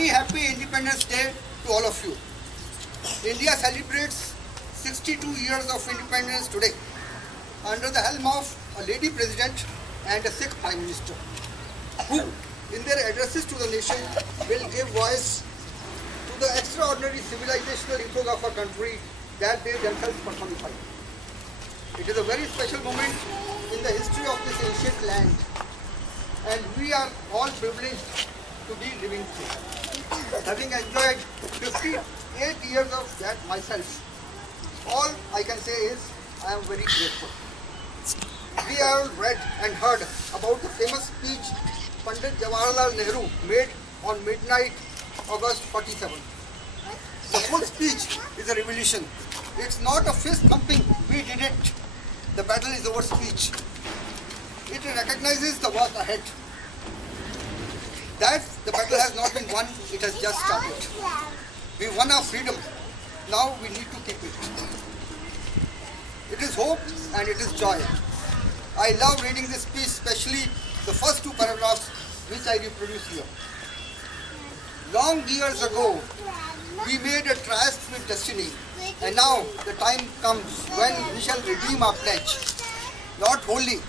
very happy Independence Day to all of you. India celebrates 62 years of independence today under the helm of a lady president and a Sikh prime minister who in their addresses to the nation will give voice to the extraordinary civilizational ethos of our country that they themselves personify. It is a very special moment in the history of this ancient land, and we are all privileged to be living through. Having enjoyed 58 years of that myself, all I can say is I am very grateful. We have read and heard about the famous speech Pandit Jawaharlal Nehru made on midnight August 47. The full speech is a revolution. It's not a fist thumping, we did it, the battle is over speech. It recognizes the work ahead. That the battle has not been won, it has just started. We won our freedom, now we need to keep it. It is hope and it is joy. I love reading this speech, especially the first two paragraphs which I reproduce here. Long years ago, we made a tryst with destiny, and now the time comes when we shall redeem our pledge, not wholly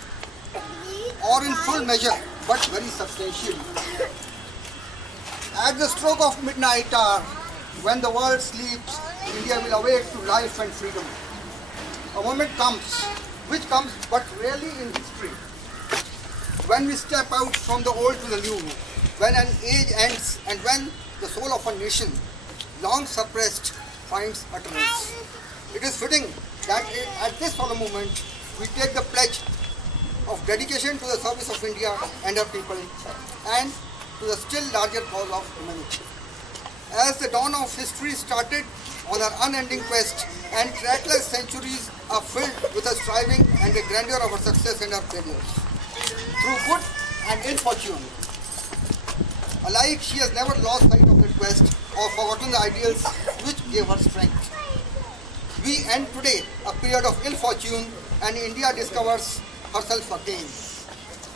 or in full measure, but very substantially. At the stroke of midnight hour, when the world sleeps, India will awake to life and freedom. A moment comes, which comes but rarely in history, when we step out from the old to the new, when an age ends and when the soul of a nation, long suppressed, finds utterance. It is fitting that at this solemn moment, we take the pledge of dedication to the service of India and her people and to the still larger cause of humanity. As the dawn of history started on our unending quest and trackless centuries are filled with a striving and the grandeur of our success and our failures. Through good and ill fortune, alike she has never lost sight of that quest or forgotten the ideals which gave her strength. We end today a period of ill fortune and India discovers herself again.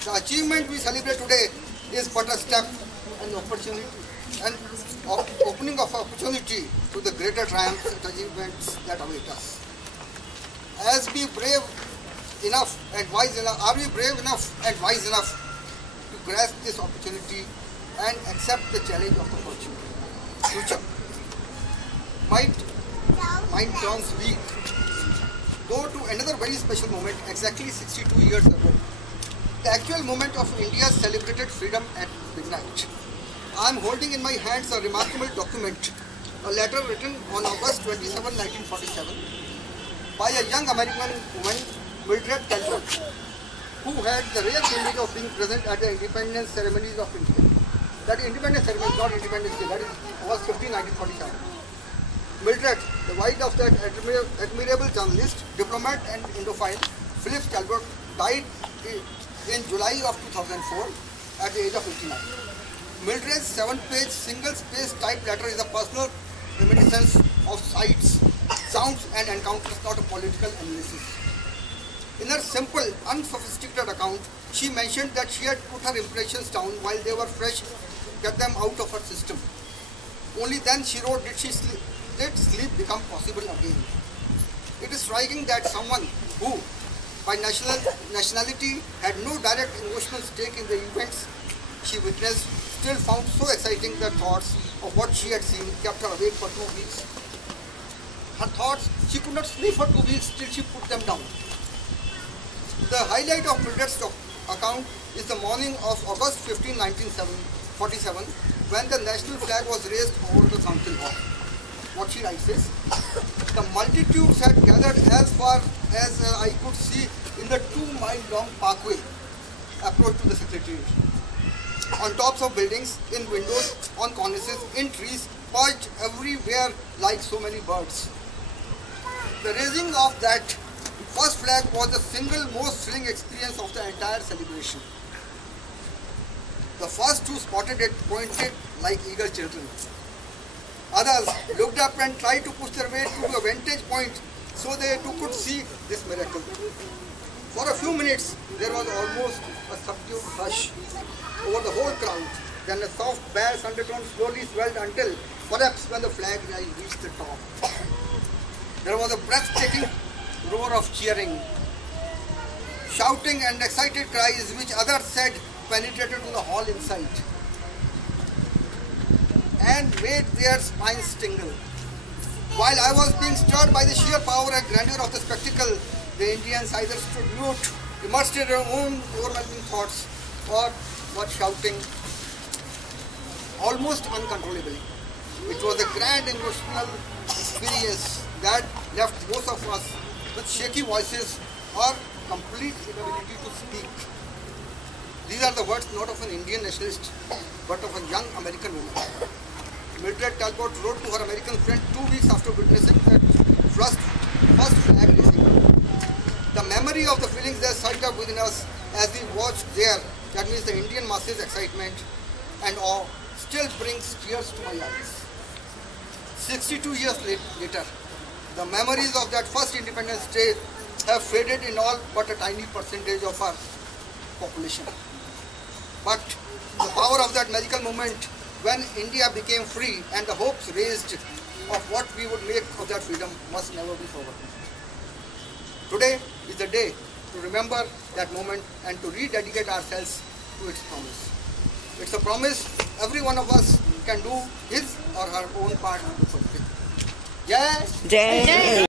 The achievement we celebrate today is but a step and opportunity and opening of opportunity to the greater triumphs and achievements that await us. As we brave enough and wise enough, are we brave enough and wise enough to grasp this opportunity and accept the challenge of the future? Mind turns weak. Go to another very special moment exactly 62 years ago. The actual moment of India's celebrated freedom at midnight. I am holding in my hands a remarkable document, a letter written on August 27, 1947 by a young American woman, Mildred Talbot, who had the rare privilege of being present at the independence ceremonies of India. That independence ceremony, not Independence Day, that is August 15, 1947. Mildred, the wife of that admirable journalist, diplomat and Indophile, Philip Talbot, died in July of 2004 at the age of 89. Mildred's 7-page single-spaced type letter is a personal reminiscence of sights, sounds and encounters, not a political analysis. In her simple, unsophisticated account, she mentioned that she had put her impressions down while they were fresh, get them out of her system. Only then, she wrote, did sleep become possible again. It is striking that someone who, by nationality, had no direct emotional stake in the events she witnessed, still found so exciting the thoughts of what she had seen kept her awake for 2 weeks. Her thoughts, she could not sleep for 2 weeks till she put them down. The highlight of Mildred's account is the morning of August 15, 1947, when the national flag was raised over the council hall. What she writes is, the multitudes had gathered as far as I could see in the 2-mile-long parkway approach to the secretariat. On tops of buildings, in windows, on cornices, in trees, perched everywhere like so many birds. The raising of that first flag was the single most thrilling experience of the entire celebration. The first two spotted it, pointed like eager children. Others looked up and tried to push their way to a vantage point so they too could see this miracle. For a few minutes, there was almost a subdued hush over the whole crowd Then a soft bass undertone slowly swelled until perhaps when the flag reached the top. There was a breathtaking roar of cheering, shouting and excited cries which others said penetrated to the hall inside and made their spines tingle. While I was being stirred by the sheer power and grandeur of the spectacle, the Indians either stood mute, immersed in their own overwhelming thoughts, or were shouting almost uncontrollably. It was a grand emotional experience that left most of us with shaky voices or complete inability to speak. These are the words not of an Indian nationalist, but of a young American woman. Mildred Talbot wrote to her American friend 2 weeks after witnessing that first flag raising. The memory of the feelings that surged up within us as we watched there, that means the Indian masses' excitement and awe, still brings tears to my eyes. 62 years later, the memories of that first Independence Day have faded in all but a tiny percentage of our population. But the power of that magical moment when India became free and the hopes raised of what we would make of that freedom must never be forgotten. Today is the day to remember that moment and to rededicate ourselves to its promise. It's a promise every one of us can do his or her own part to fulfill. Jai! Jai!